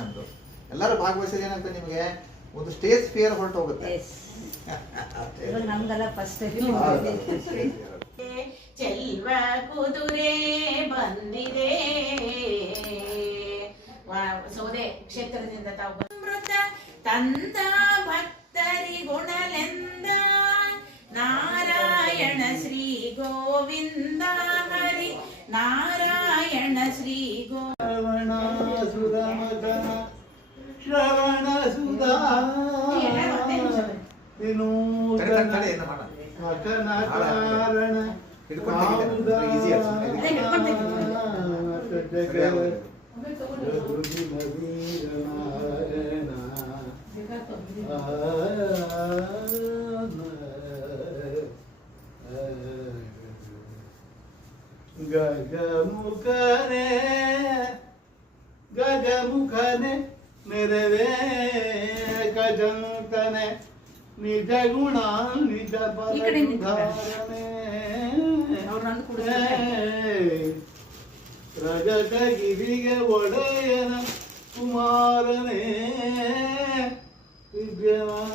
ನಮ್ದು. ಎಲ್ಲರೂ ಭಾಗವಹಿಸಿದ ಏನಂತ ನಿಮಗೆ? ಒಂದು ಸ್ಟೇಜ್ ಫಿಯರ್ ಹೊರಟು ಹೋಗುತ್ತೆ ನಮ್ದೆಲ್ಲ ಫಸ್ಟ್ ಚೆಲ್ವ ಕುದುರೆ ಬಂದಿದೆ. ಸೌದೆ ಕ್ಷೇತ್ರದಿಂದ ತಾವು ಅಮೃತ ತಂದ ಭಕ್ತರಿ ಗುಣಲೆಂದ. ನಾರಾಯಣ ಶ್ರೀ ಗೋವಿಂದ ಹರಿ. ನಾರಾಯಣ ಶ್ರೀ ಗೋ ಶ್ರವಣ ಸುಧಮಗನ ಶ್ರವಣ ಸುಧಾ ತಡೆ, ತಡೆ, ತಡೆ, ಏನು ಮಾಡ ಮಕನ ಕಾರಣ ಹಿಡ್ಕೊಂಡು ಗಜಮುಖನೆ ಗಜಮುಖನೆ ನೆರವೇ ಗಜಮುಖನೆ ನಿಜ ಗುಣ ನಿಜ ಈ ಕಡೆ ನಿಂತ್ಕೊಳ್ಳಿ. ಬಲಧಾರಣೆ ಅವ್ರು ನಂದು ಕುಡಿಸ್ತಾರೆ. ರಜತಗಿರಿಗೆ ಒಡೆಯನ ಕುಮಾರನೇ ವಿದ್ಯಮಾರಿದಿಯೇ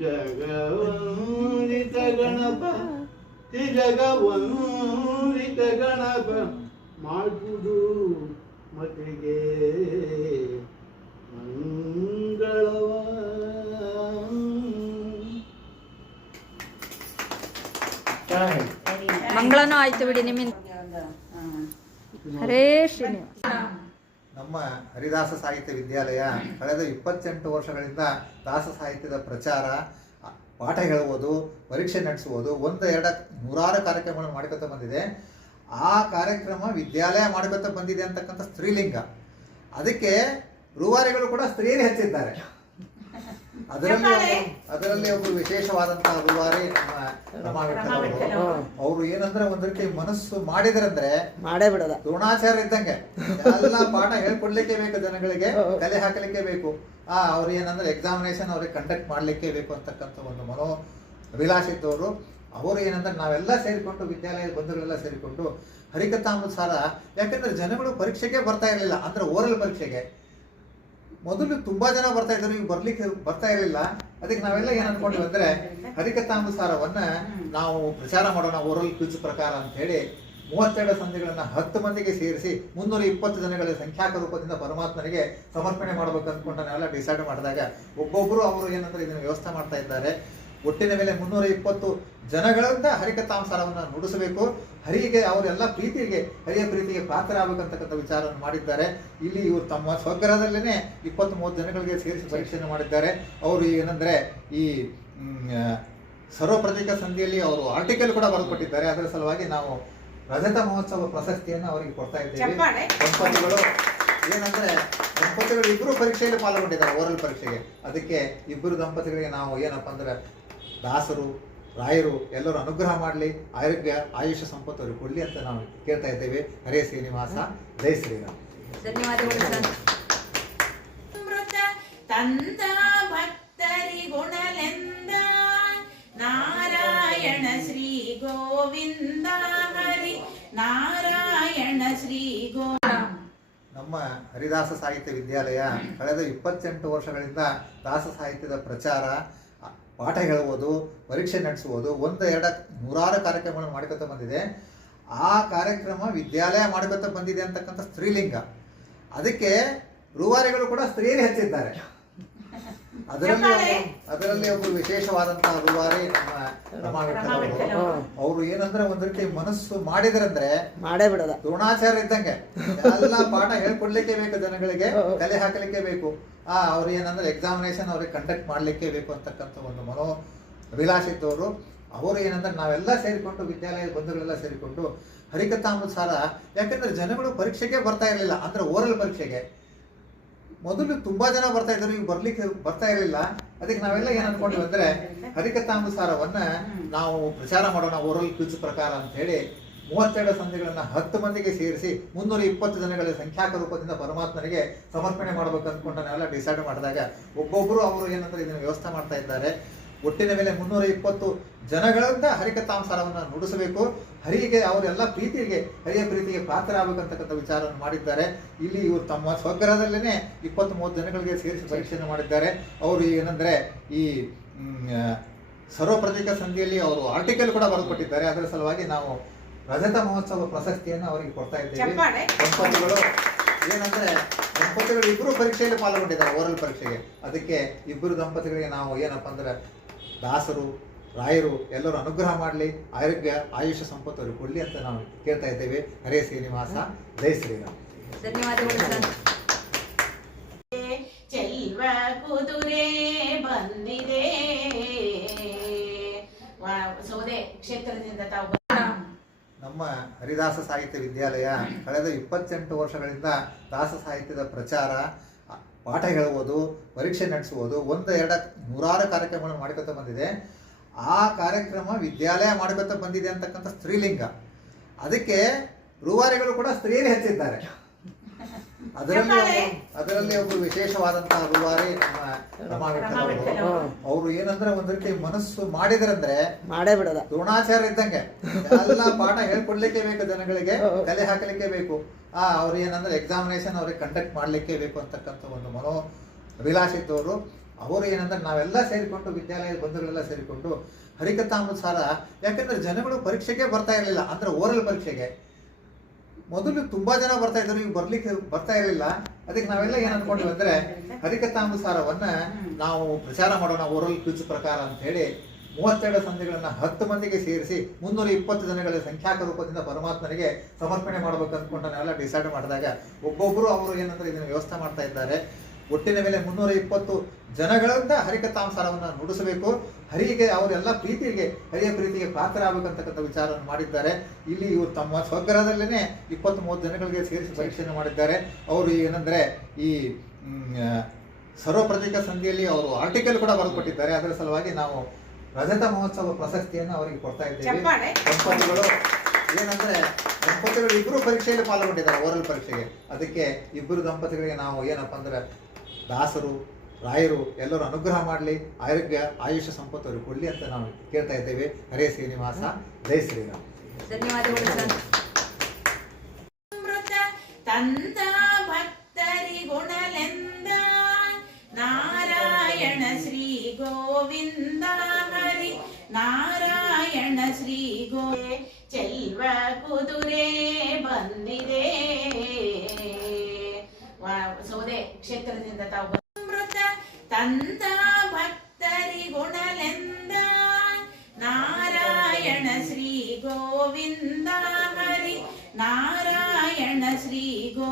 ಜಗವಂದಿತ ಗಣಪ ಜಗವಂದಿತ ಗಣಪ. ಮಾಡುವುದು ಮತಿಗೆ ಮಂಗಳವ ಮಂಗಳನೂ ಆಯ್ತು ಬಿಡಿ ನಿಮ್ಮಿಂದ. ಹರೇ ಶ್ರೀನಿವಾಸ. ನಮ್ಮ ಹರಿದಾಸ ಸಾಹಿತ್ಯ ವಿದ್ಯಾಲಯ ಕಳೆದ ಇಪ್ಪತ್ತೆಂಟು ವರ್ಷಗಳಿಂದ ದಾಸ ಸಾಹಿತ್ಯದ ಪ್ರಚಾರ ಪಾಠ ಹೇಳುವುದು, ಪರೀಕ್ಷೆ ನಡೆಸುವುದು, ಒಂದು, ಎರಡು, ನೂರಾರು ಕಾರ್ಯಕ್ರಮಗಳನ್ನು ಮಾಡ್ಕೊತ ಬಂದಿದೆ. ಆ ಕಾರ್ಯಕ್ರಮ ವಿದ್ಯಾಲಯ ಮಾಡ್ಕೊತ ಬಂದಿದೆ ಅಂತಕ್ಕಂಥ ಸ್ತ್ರೀಲಿಂಗ. ಅದಕ್ಕೆ ರೂವಾರಿಗಳು ಕೂಡ ಸ್ತ್ರೀಯರೇ ಹೆಚ್ಚಿದ್ದಾರೆ. ಅದರಲ್ಲಿ ಅದರಲ್ಲಿ ಒಬ್ಬರು ವಿಶೇಷವಾದಂತಹ ರೂವಾರಿ ನಮ್ಮ ಅವರು. ಏನಂದ್ರೆ ಒಂದ್ ರೀತಿ ಮನಸ್ಸು ಮಾಡಿದ್ರಂದ್ರೆ ಮಾಡೇ ಬಿಡಲ್ಲ. ದ್ರೋಣಾಚಾರ್ಯ ಇದ್ದಂಗೆ. ಎಲ್ಲ ಪಾಠ ಹೇಳ್ಕೊಡ್ಲಿಕ್ಕೆ ಬೇಕು ಜನಗಳಿಗೆ ಕಲೆ ಹಾಕಲಿಕ್ಕೆ ಬೇಕು. ಆ ಅವ್ರು ಏನಂದ್ರೆ ಎಕ್ಸಾಮಿನೇಷನ್ ಅವ್ರಿಗೆ ಕಂಡಕ್ಟ್ ಮಾಡ್ಲಿಕ್ಕೆ ಬೇಕು ಅಂತಕ್ಕಂಥ ಒಂದು ಮನೋ ವಿಲಾಸ ಇದ್ದವರು. ಅವರು ಏನಂದ್ರೆ ನಾವೆಲ್ಲ ಸೇರಿಕೊಂಡು ವಿದ್ಯಾಲಯದ ಬಂಧುಗಳೆಲ್ಲ ಸೇರಿಕೊಂಡು ಹರಿಕಥಾಮೃತ ಸಾರ ಯಾಕಂದ್ರೆ ಜನಗಳು ಪರೀಕ್ಷೆಗೆ ಬರ್ತಾ ಇರಲಿಲ್ಲ. ಅಂದ್ರೆ ಓರಲ್ ಪರೀಕ್ಷೆಗೆ. ಮೊದಲು ತುಂಬಾ ಜನ ಬರ್ತಾ ಇದ್ರು ಈಗ ಬರ್ಲಿಕ್ಕೆ ಬರ್ತಾ ಇರಲಿಲ್ಲ. ಅದಕ್ಕೆ ನಾವೆಲ್ಲ ಏನ್ ಅನ್ಕೊಂಡ್ವಿ ಅಂದ್ರೆ ಹರಿಕಥಾಮೃತಾರವನ್ನ ನಾವು ಪ್ರಚಾರ ಮಾಡೋಣ ಓರಲ್ ಕ್ವಿಜ್ ಪ್ರಕಾರ ಅಂತ ಹೇಳಿ ಮೂವತ್ತೆರಡು ಸಂಧಿಗಳನ್ನ ಹತ್ತು ಮಂದಿಗೆ ಸೇರಿಸಿ ಮುನ್ನೂರ ಇಪ್ಪತ್ತು ಜನಗಳ ಸಂಖ್ಯಾಕ ರೂಪದಿಂದ ಪರಮಾತ್ಮನಿಗೆ ಸಮರ್ಪಣೆ ಮಾಡ್ಬೇಕು ಅಂದ್ಕೊಂಡು ನಾವೆಲ್ಲ ಡಿಸೈಡ್ ಮಾಡಿದಾಗ ಒಬ್ಬೊಬ್ಬರು ಅವರು ಏನಂದ್ರೆ ಇದನ್ನ ವ್ಯವಸ್ಥೆ ಮಾಡ್ತಾ ಇದ್ದಾರೆ. ಒಟ್ಟಿನ ಮೇಲೆ ಮುನ್ನೂರ ಇಪ್ಪತ್ತು ಜನಗಳಿಂದ ಹರಿಕಥಾಂಸಾರವನ್ನು ನುಡಿಸಬೇಕು. ಹರಿಗೆ ಅವರೆಲ್ಲ ಪ್ರೀತಿಗೆ ಹರಿಯ ಪ್ರೀತಿಗೆ ಪಾತ್ರರಾಗಬೇಕಂತಕ್ಕಂಥ ವಿಚಾರವನ್ನು ಮಾಡಿದ್ದಾರೆ. ಇಲ್ಲಿ ಇವರು ತಮ್ಮ ಸ್ವಗ್ರಹದಲ್ಲೇ ಇಪ್ಪತ್ತು ಮೂವತ್ತು ಜನಗಳಿಗೆ ಸೇರಿಸಿ ಪರೀಕ್ಷೆಯನ್ನು ಮಾಡಿದ್ದಾರೆ. ಅವರು ಏನಂದ್ರೆ ಈ ಸರ್ವಪ್ರತೀಕ ಸಂಧಿಯಲ್ಲಿ ಅವರು ಆರ್ಟಿಕಲ್ ಕೂಡ ಬರೆದುಕೊಟ್ಟಿದ್ದಾರೆ. ಅದರ ಸಲುವಾಗಿ ನಾವು ರಜತ ಮಹೋತ್ಸವ ಪ್ರಶಸ್ತಿಯನ್ನು ಅವರಿಗೆ ಕೊಡ್ತಾ ಇದ್ದೇವೆ. ದಂಪತಿಗಳು ಏನಂದ್ರೆ ದಂಪತಿಗಳು ಇಬ್ಬರು ಪರೀಕ್ಷೆಯಲ್ಲಿ ಪಾಲ್ಗೊಂಡಿದ್ದಾರೆ ಓರಲ್ ಪರೀಕ್ಷೆಗೆ. ಅದಕ್ಕೆ ಇಬ್ಬರು ದಂಪತಿಗಳಿಗೆ ನಾವು ಏನಪ್ಪ ಅಂದ್ರೆ ದಾಸರು ರಾಯರು ಎಲ್ಲರೂ ಅನುಗ್ರಹ ಮಾಡಲಿ ಆರೋಗ್ಯ ಆಯುಷ್ಯ ಸಂಪತ್ತು ಅವರು ಕೊಡಲಿ ಅಂತ ನಾವು ಕೇಳ್ತಾ ಇದ್ದೇವೆ. ಹರೇ ಶ್ರೀನಿವಾಸ. ಜೈ ಶ್ರೀರಾಮ್. ಧನ್ಯವಾದಗಳು ಸರ್. ಅಮೃತ ತಂದ ಭಕ್ತರಿ ಗುಣಲೆಂದ ನಾರಾಯಣ ಶ್ರೀ ಗೋವಿಂದ ಹರಿ ನಾರಾಯಣ ಶ್ರೀ ಗೋ ನಮ್ಮ ಹರಿದಾಸ ಸಾಹಿತ್ಯ ವಿದ್ಯಾಲಯ ಕಳೆದ ಇಪ್ಪತ್ತೆಂಟು ವರ್ಷಗಳಿಂದ ದಾಸ ಸಾಹಿತ್ಯದ ಪ್ರಚಾರ ಪಾಠ ಹೇಳುವುದು, ಪರೀಕ್ಷೆ ನಡೆಸ್ಬೋದು ಒಂದು, ಎರಡು, ನೂರಾರು ಕಾರ್ಯಕ್ರಮಗಳನ್ನು ಮಾಡ್ಕೊತ ಬಂದಿದೆ. ಆ ಕಾರ್ಯಕ್ರಮ ವಿದ್ಯಾಲಯ ಮಾಡ್ಕೊತ ಬಂದಿದೆ ಅಂತಕ್ಕಂಥ ಸ್ತ್ರೀಲಿಂಗ. ಅದಕ್ಕೆ ರೂವಾರಿಗಳು ಕೂಡ ಸ್ತ್ರೀಯರೇ ಹೆಚ್ಚಿದ್ದಾರೆ. ಅದರಲ್ಲಿ ಅದರಲ್ಲಿ ಒಬ್ಬರು ವಿಶೇಷವಾದಂತಹ ರೂವಾರಿ ನಮ್ಮ ಅವರು ಏನಂದ್ರೆ ಒಂದ್ ರೀತಿ ಮನಸ್ಸು ಮಾಡಿದ್ರಂದ್ರೆ ಮಾಡೇ ಬಿಡದ. ದ್ರೋಣಾಚಾರ್ಯ ಇದ್ದಂಗೆ. ಎಲ್ಲ ಪಾಠ ಹೇಳ್ಕೊಡ್ಲಿಕ್ಕೆ ಬೇಕು ಜನಗಳಿಗೆ ಕಲೆ ಹಾಕಲಿಕ್ಕೆ ಬೇಕು. ಆ ಅವ್ರು ಏನಂದ್ರೆ ಎಕ್ಸಾಮಿನೇಷನ್ ಅವ್ರಿಗೆ ಕಂಡಕ್ಟ್ ಮಾಡ್ಲಿಕ್ಕೆ ಬೇಕು ಅಂತಕ್ಕಂಥ ಒಂದು ಮನೋ ವಿಲಾಸ ಇದ್ದವರು. ಅವರು ಏನಂದ್ರೆ ನಾವೆಲ್ಲ ಸೇರಿಕೊಂಡು ವಿದ್ಯಾಲಯದ ಬಂಧುಗಳೆಲ್ಲ ಸೇರಿಕೊಂಡು ಹರಿಕಥಾಮೃತ ಸಾರ ಯಾಕಂದ್ರೆ ಜನಗಳು ಪರೀಕ್ಷೆಗೆ ಬರ್ತಾ ಇರಲಿಲ್ಲ. ಅಂದ್ರೆ ಓರಲ್ ಪರೀಕ್ಷೆಗೆ. ಮೊದಲು ತುಂಬಾ ಜನ ಬರ್ತಾ ಇದ್ರು ಈಗ ಬರ್ಲಿಕ್ಕೆ ಬರ್ತಾ ಇರಲಿಲ್ಲ. ಅದಕ್ಕೆ ನಾವೆಲ್ಲ ಏನ್ ಅನ್ಕೊಂಡ್ವಿ ಅಂದ್ರೆ ಹರಿಕಥಾಮೃತಾರವನ್ನ ನಾವು ಪ್ರಚಾರ ಮಾಡೋಣ ಓರಲ್ ಕ್ವಿಜ್ ಪ್ರಕಾರ ಅಂತ ಹೇಳಿ ಮೂವತ್ತೆರಡು ಸಂಧಿಗಳನ್ನ ಹತ್ತು ಮಂದಿಗೆ ಸೇರಿಸಿ ಮುನ್ನೂರ ಇಪ್ಪತ್ತು ಜನಗಳ ಸಂಖ್ಯಾಕ ರೂಪದಿಂದ ಪರಮಾತ್ಮನಿಗೆ ಸಮರ್ಪಣೆ ಮಾಡ್ಬೇಕು ಅಂದ್ಕೊಂಡು ನಾವೆಲ್ಲ ಡಿಸೈಡ್ ಮಾಡಿದಾಗ ಒಬ್ಬೊಬ್ರು ಅವರು ಏನಂದ್ರೆ ಇದನ್ನ ವ್ಯವಸ್ಥೆ ಮಾಡ್ತಾ ಇದ್ದಾರೆ. ಒಟ್ಟಿನ ಮೇಲೆ ಮುನ್ನೂರ ಇಪ್ಪತ್ತು ಜನಗಳಿಂದ ಹರಿಕಥಾಂಸಾರವನ್ನು ನುಡಿಸಬೇಕು. ಹರಿಗೆ ಅವರೆಲ್ಲ ಪ್ರೀತಿಗೆ ಹರಿಯ ಪ್ರೀತಿಗೆ ಪಾತ್ರರಾಗಬೇಕಂತಕ್ಕಂಥ ವಿಚಾರವನ್ನು ಮಾಡಿದ್ದಾರೆ. ಇಲ್ಲಿ ಇವರು ತಮ್ಮ ಸ್ವಗ್ರಹದಲ್ಲೇ ಇಪ್ಪತ್ತು ಮೂವತ್ತು ಜನಗಳಿಗೆ ಸೇರಿಸಿ ಪರೀಕ್ಷೆಯನ್ನು ಮಾಡಿದ್ದಾರೆ. ಅವರು ಏನಂದ್ರೆ ಈ ಸರ್ವಪ್ರತೀಕ ಸಂಧಿಯಲ್ಲಿ ಅವರು ಆರ್ಟಿಕಲ್ ಕೂಡ ಬರೆದುಕೊಟ್ಟಿದ್ದಾರೆ. ಅದರ ಸಲುವಾಗಿ ನಾವು ರಜತ ಮಹೋತ್ಸವ ಪ್ರಶಸ್ತಿಯನ್ನು ಅವರಿಗೆ ಕೊಡ್ತಾ ಇದ್ದೇವೆ. ದಂಪತಿಗಳು ಏನಂದ್ರೆ ದಂಪತಿಗಳು ಇಬ್ಬರು ಪರೀಕ್ಷೆಯಲ್ಲಿ ಪಾಲ್ಗೊಂಡಿದ್ದಾರೆ ಓರಲ್ ಪರೀಕ್ಷೆಗೆ. ಅದಕ್ಕೆ ಇಬ್ಬರು ದಂಪತಿಗಳಿಗೆ ನಾವು ಏನಪ್ಪ ಅಂದ್ರೆ ದಾಸರು ರಾಯರು ಎಲ್ಲರೂ ಅನುಗ್ರಹ ಮಾಡಲಿ ಆರೋಗ್ಯ ಆಯುಷ್ಯ ಸಂಪತ್ತು ಅವರು ಕೊಡಲಿ ಅಂತ ನಾವು ಕೇಳ್ತಾ ಇದ್ದೇವೆ. ಹರೇ ಶ್ರೀನಿವಾಸ. ಜೈ ಶ್ರೀರಾಮ್. ಧನ್ಯವಾದಗಳು ಸರ್. ಕುದುರೆ ಬಂದಿದೆ. ವಾ- ಸೌದೆ ಕ್ಷೇತ್ರದಿಂದ ತಾವು ನಮ್ಮ ಹರಿದಾಸ ಸಾಹಿತ್ಯ ವಿದ್ಯಾಲಯ ಕಳೆದ ಇಪ್ಪತ್ತೆಂಟು ವರ್ಷಗಳಿಂದ ದಾಸ ಸಾಹಿತ್ಯದ ಪ್ರಚಾರ ಪಾಠ ಹೇಳುವುದು, ಪರೀಕ್ಷೆ ನಡೆಸುವುದು, ಒಂದು, ಎರಡ, ನೂರಾರು ಕಾರ್ಯಕ್ರಮಗಳನ್ನು ಮಾಡ್ಕೊತ ಬಂದಿದೆ. ಆ ಕಾರ್ಯಕ್ರಮ ವಿದ್ಯಾಲಯ ಮಾಡ್ಕೊತ ಬಂದಿದೆ ಅಂತಕ್ಕಂಥ ಸ್ತ್ರೀಲಿಂಗ. ಅದಕ್ಕೆ ರೂವಾರಿಗಳು ಕೂಡ ಸ್ತ್ರೀಯರೇ ಹೆಚ್ಚಿದ್ದಾರೆ. ಅದರಲ್ಲಿ ಅದರಲ್ಲಿ ಒಬ್ಬರು ವಿಶೇಷವಾದಂತಹ ರೂವಾರಿ ನಮ್ಮ ಅವರು ಏನಂದ್ರೆ ಒಂದ್ ರೀತಿ ಮನಸ್ಸು ಮಾಡಿದ್ರಂದ್ರೆ ಮಾಡೇ ಬಿಡದ. ದ್ರೋಣಾಚಾರ್ಯ ಇದ್ದಂಗೆ. ಎಲ್ಲ ಪಾಠ ಹೇಳ್ಕೊಡ್ಲಿಕ್ಕೆ ಬೇಕು ಜನಗಳಿಗೆ ಕಲೆ ಹಾಕಲಿಕ್ಕೆ ಬೇಕು. ಆ ಅವ್ರು ಏನಂದ್ರೆ ಎಕ್ಸಾಮಿನೇಷನ್ ಅವ್ರಿಗೆ ಕಂಡಕ್ಟ್ ಮಾಡ್ಲಿಕ್ಕೆ ಬೇಕು ಅಂತಕ್ಕಂಥ ಒಂದು ಮನೋ ಅಭಿಲಾಷಿದ್ದವರು ಅವರು ಏನಂದ್ರೆ ನಾವೆಲ್ಲ ಸೇರಿಕೊಂಡು ವಿದ್ಯಾಲಯದ ಬಂಧುಗಳೆಲ್ಲ ಸೇರಿಕೊಂಡು ಹರಿಕಥಾನುಸಾರ ಯಾಕಂದ್ರೆ ಜನಗಳು ಪರೀಕ್ಷೆಗೆ ಬರ್ತಾ ಇರಲಿಲ್ಲ. ಅಂದ್ರೆ ಓರಲ್ ಪರೀಕ್ಷೆಗೆ. ಮೊದಲು ತುಂಬಾ ಜನ ಬರ್ತಾ ಇದ್ರು, ನೀವು ಬರ್ಲಿಕ್ಕೆ ಬರ್ತಾ ಇರಲಿಲ್ಲ. ಅದಕ್ಕೆ ನಾವೆಲ್ಲ ಏನ್ ಅನ್ಕೊಂಡ್ವಿ ಅಂದ್ರೆ ಹರಿಕಥಾನುಸಾರವನ್ನ ನಾವು ಪ್ರಚಾರ ಮಾಡೋಣ ಓರಲ್ ಕ್ವಿಜ್ ಪ್ರಕಾರ ಅಂತ ಹೇಳಿ ಮೂವತ್ತೆರಡು ಸಂಧಿಗಳನ್ನ ಹತ್ತು ಮಂದಿಗೆ ಸೇರಿಸಿ ಮುನ್ನೂರ ಇಪ್ಪತ್ತು ಜನಗಳ ಸಂಖ್ಯಾಕ ರೂಪದಿಂದ ಪರಮಾತ್ಮನಿಗೆ ಸಮರ್ಪಣೆ ಮಾಡ್ಬೇಕು ಅಂದ್ಕೊಂಡು ನಾವೆಲ್ಲ ಡಿಸೈಡ್ ಮಾಡಿದಾಗ ಒಬ್ಬೊಬ್ಬರು ಅವರು ಏನಂದ್ರೆ ಇದನ್ನ ವ್ಯವಸ್ಥೆ ಮಾಡ್ತಾ ಇದ್ದಾರೆ. ಒಟ್ಟಿನ ಮೇಲೆ ಮುನ್ನೂರ ಇಪ್ಪತ್ತು ಜನಗಳಿಂದ ಹರಿಕಥಾಂಸಾರವನ್ನು ನುಡಿಸಬೇಕು. ಹರಿಗೆ ಅವರೆಲ್ಲ ಪ್ರೀತಿಗೆ ಹರಿಯ ಪ್ರೀತಿಗೆ ಪಾತ್ರರಾಗಬೇಕಂತಕ್ಕಂಥ ವಿಚಾರವನ್ನು ಮಾಡಿದ್ದಾರೆ. ಇಲ್ಲಿ ಇವರು ತಮ್ಮ ಸ್ವಗ್ರಹದಲ್ಲೇ ಇಪ್ಪತ್ತ್ ಮೂವತ್ತು ಜನಗಳಿಗೆ ಸೇರಿಸಿ ಪರೀಕ್ಷೆಯನ್ನು ಮಾಡಿದ್ದಾರೆ. ಅವರು ಏನಂದ್ರೆ ಈ ಸರ್ವಪ್ರತೀಕ ಸರ್ವ ಪ್ರತೀಕ ಸಂಧಿಯಲ್ಲಿ ಅವರು ಆರ್ಟಿಕಲ್ ಕೂಡ ಬರೆದುಕೊಟ್ಟಿದ್ದಾರೆ. ಅದರ ಸಲುವಾಗಿ ನಾವು ರಜತ ಮಹೋತ್ಸವ ಪ್ರಶಸ್ತಿಯನ್ನು ಅವರಿಗೆ ಕೊಡ್ತಾ ಇದ್ದೇವೆ. ದಂಪತಿಗಳು ಏನಂದ್ರೆ ದಂಪತಿಗಳು ಇಬ್ಬರು ಪರೀಕ್ಷೆಯಲ್ಲಿ ಪಾಲ್ಗೊಂಡಿದ್ದಾರೆ ಓರಲ್ ಪರೀಕ್ಷೆಗೆ. ಅದಕ್ಕೆ ಇಬ್ಬರು ದಂಪತಿಗಳಿಗೆ ನಾವು ಏನಪ್ಪ ಅಂದ್ರೆ ದಾಸರು, ರಾಯರು ಎಲ್ಲರೂ ಅನುಗ್ರಹ ಮಾಡಲಿ, ಆರೋಗ್ಯ ಆಯುಷ್ಯ ಸಂಪತ್ತು ಅವರು ಕೊಡ್ಲಿ ಅಂತ ನಾವು ಕೇಳ್ತಾ ಇದ್ದೇವೆ. ಹರೇ ಶ್ರೀನಿವಾಸ, ಜೈ ಶ್ರೀರಾಮ್. ಧನ್ಯವಾದಗಳು ತಂದ ಭಕ್ತರಿ ಗುಣಲೆಂದ, ನಾರಾಯಣ ಶ್ರೀ ಗೋವಿಂದ ಹರಿ. ನಾರಾಯಣ ಶ್ರೀ ಗೋ ಚೆಲ್ವ ಕುದುರೆ ಬಂದಿದೆ. ಸೌದೆ ಕ್ಷೇತ್ರದಿಂದ ತಾವು ಅಮೃತ ತಂದ ಭಕ್ತರಿ ಗುಣಲೆಂದ. ನಾರಾಯಣ ಶ್ರೀ ಗೋವಿಂದ ಹರಿ ನಾರಾಯಣ ಶ್ರೀ ಗೋ